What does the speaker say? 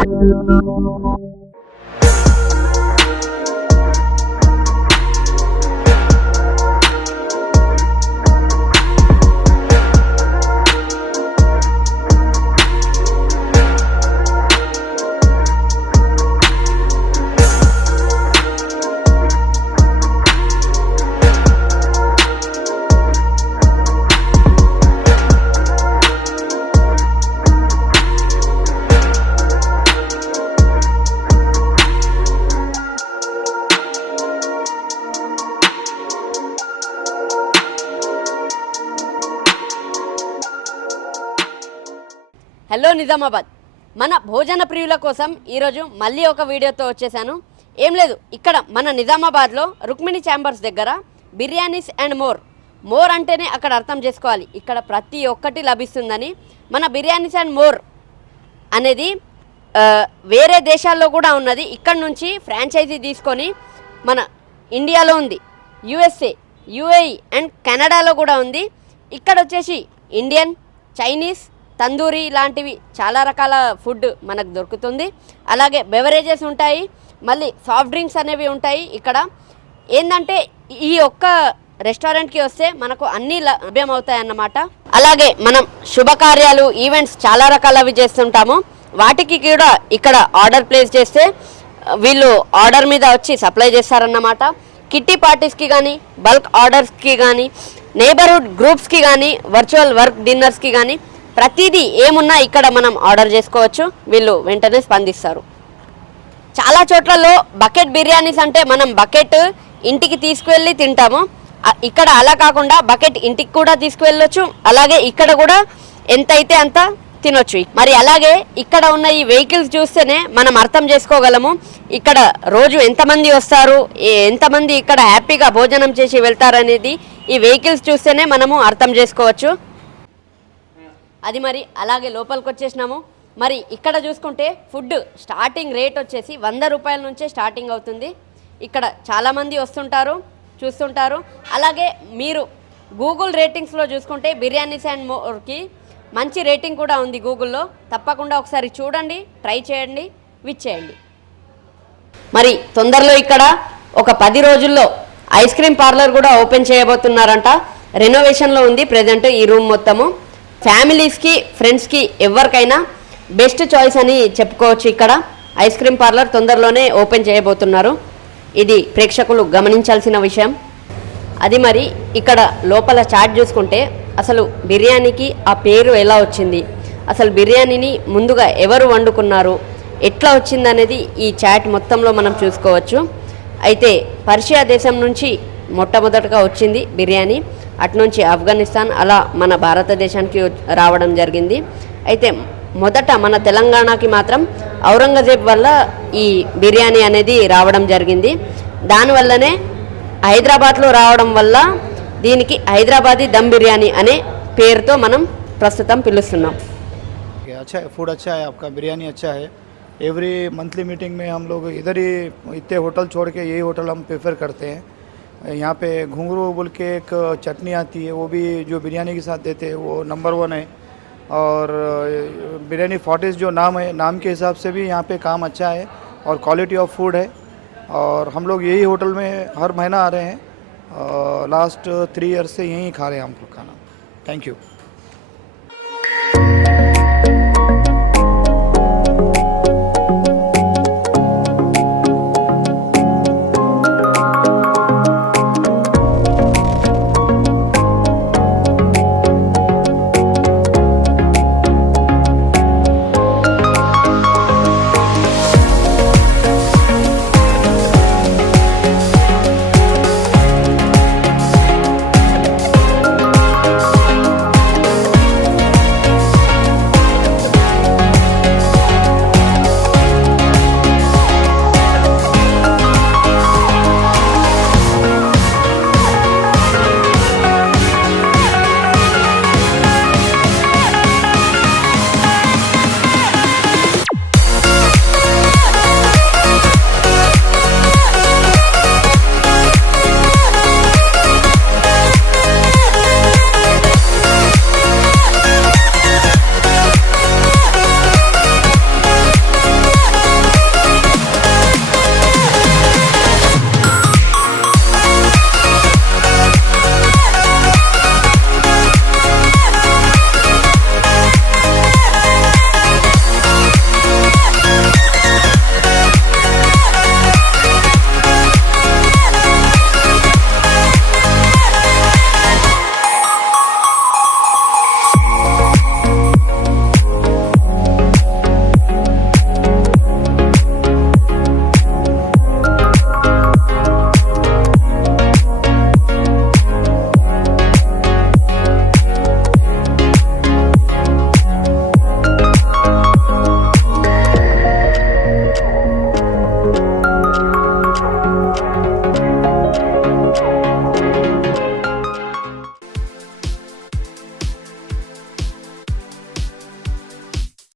Hello Nizamabad మన భోజన ప్రియుల కోసం ఈరోజు మళ్ళీ ఒక వీడియోతో వచ్చేసాను. ఏం లేదు, ఇక్కడ మన నిజామాబాద్లో రుక్మిణి ఛాంబర్స్ దగ్గర బిర్యానీస్ అండ్ మోర్ అంటేనే అక్కడ అర్థం చేసుకోవాలి ఇక్కడ ప్రతి ఒక్కటి లభిస్తుందని. మన బిర్యానీస్ అండ్ మోర్ అనేది వేరే దేశాల్లో కూడా ఉన్నది. ఇక్కడ నుంచి ఫ్రాంచైజీ తీసుకొని మన ఇండియాలో ఉంది, యుఎస్ఏ, యుఏఈ అండ్ కెనడాలో కూడా ఉంది. ఇక్కడ వచ్చేసి ఇండియన్, చైనీస్, తందూరి లాంటివి చాలా రకాల ఫుడ్ మనకు దొరుకుతుంది. అలాగే బెవరేజెస్ ఉంటాయి, మళ్ళీ సాఫ్ట్ డ్రింక్స్ అనేవి ఉంటాయి. ఇక్కడ ఏంటంటే ఈ ఒక్క రెస్టారెంట్కి వస్తే మనకు అన్నీ లభ్యమవుతాయి అన్నమాట. అలాగే మనం శుభకార్యాలు, ఈవెంట్స్ చాలా రకాలవి చేస్తుంటాము. వాటికి కూడా ఇక్కడ ఆర్డర్ ప్లేస్ చేస్తే వీళ్ళు ఆర్డర్ మీద వచ్చి సప్లై చేస్తారన్నమాట. కిట్టి పార్టీస్కి కానీ, బల్క్ ఆర్డర్స్కి కానీ, నేబర్హుడ్ గ్రూప్స్కి కానీ, వర్చువల్ వర్క్ డిన్నర్స్కి కానీ ప్రతిదీ ఏమున్నా ఇక్కడ మనం ఆర్డర్ చేసుకోవచ్చు. వీళ్ళు వెంటనే స్పందిస్తారు. చాలా చోట్లలో బకెట్ బిర్యానీస్ అంటే మనం బకెట్ ఇంటికి తీసుకువెళ్ళి తింటాము. ఇక్కడ అలా కాకుండా బకెట్ ఇంటికి కూడా తీసుకువెళ్ళొచ్చు. అలాగే ఇక్కడ కూడా ఎంతైతే అంత తినొచ్చు. మరి అలాగే ఇక్కడ ఉన్న ఈ వెహికల్స్ చూస్తేనే మనం అర్థం చేసుకోగలము ఇక్కడ రోజు ఎంతమంది వస్తారు, ఎంతమంది ఇక్కడ హ్యాపీగా భోజనం చేసి వెళ్తారనేది ఈ వెహికల్స్ చూస్తేనే మనము అర్థం చేసుకోవచ్చు. అది మరి అలాగే లోపలికి వచ్చేసినాము. మరి ఇక్కడ చూసుకుంటే ఫుడ్ స్టార్టింగ్ రేట్ వచ్చేసి 100 రూపాయల నుంచే స్టార్టింగ్ అవుతుంది. ఇక్కడ చాలామంది వస్తుంటారు, చూస్తుంటారు. అలాగే మీరు గూగుల్ రేటింగ్స్లో చూసుకుంటే బిర్యానీస్ అండ్ మోర్కి మంచి రేటింగ్ కూడా ఉంది గూగుల్లో. తప్పకుండా ఒకసారి చూడండి, ట్రై చేయండి, విచ్చేయండి. మరి తొందరలో ఇక్కడ ఒక 10 రోజుల్లో ఐస్ క్రీమ్ పార్లర్ కూడా ఓపెన్ చేయబోతున్నారంట. రెనోవేషన్లో ఉంది ప్రజెంట్ ఈ రూమ్ మొత్తము. ఫ్యామిలీస్కి, ఫ్రెండ్స్కి ఎవరికైనా బెస్ట్ చాయిస్ అని చెప్పుకోవచ్చు. ఇక్కడ ఐస్ క్రీమ్ పార్లర్ తొందరలోనే ఓపెన్ చేయబోతున్నారు. ఇది ప్రేక్షకులు గమనించాల్సిన విషయం. అది మరి ఇక్కడ లోపల చాట్ చూసుకుంటే అసలు బిర్యానీకి ఆ పేరు ఎలా వచ్చింది, అసలు బిర్యానీని ముందుగా ఎవరు వండుకున్నారు, ఎట్లా వచ్చిందనేది ఈ చాట్ మొత్తంలో మనం చూసుకోవచ్చు. అయితే పర్షియా దేశం నుంచి మొట్టమొదటగా వచ్చింది బిర్యానీ. అటునుంచి ఆఫ్ఘనిస్తాన్, అలా మన భారతదేశానికి రావడం జరిగింది. అయితే మొదట మన తెలంగాణకి మాత్రం ఔరంగజేబ్ వల్ల ఈ బిర్యానీ అనేది రావడం జరిగింది. దానివల్లనే హైదరాబాద్లో రావడం వల్ల దీనికి హైదరాబాదీ దమ్ బిర్యానీ అనే పేరుతో మనం ప్రస్తుతం పిలుస్తున్నాం. अच्छा है, फूड अच्छा है आपका, बिरयानी अच्छा है. एवरी मंथली मीटिंग में हम लोग इधर ही इतने होटल छोड़ के यही होटल हम प्रेफर करते हैं. यहाँ पे घुंघरू बोल के एक चटनी आती है, वो भी जो बिरयानी के साथ देते हैं वो नंबर 1 है. और बिरयानी फोर्टिस जो नाम है, नाम के हिसाब से भी यहाँ पे काम अच्छा है और क्वालिटी ऑफ फूड है. और हम लोग यही होटल में हर महीना आ रहे हैं. लास्ट 3 ईयर्स से यहीं खा रहे हैं हम लोग खाना. Thank you.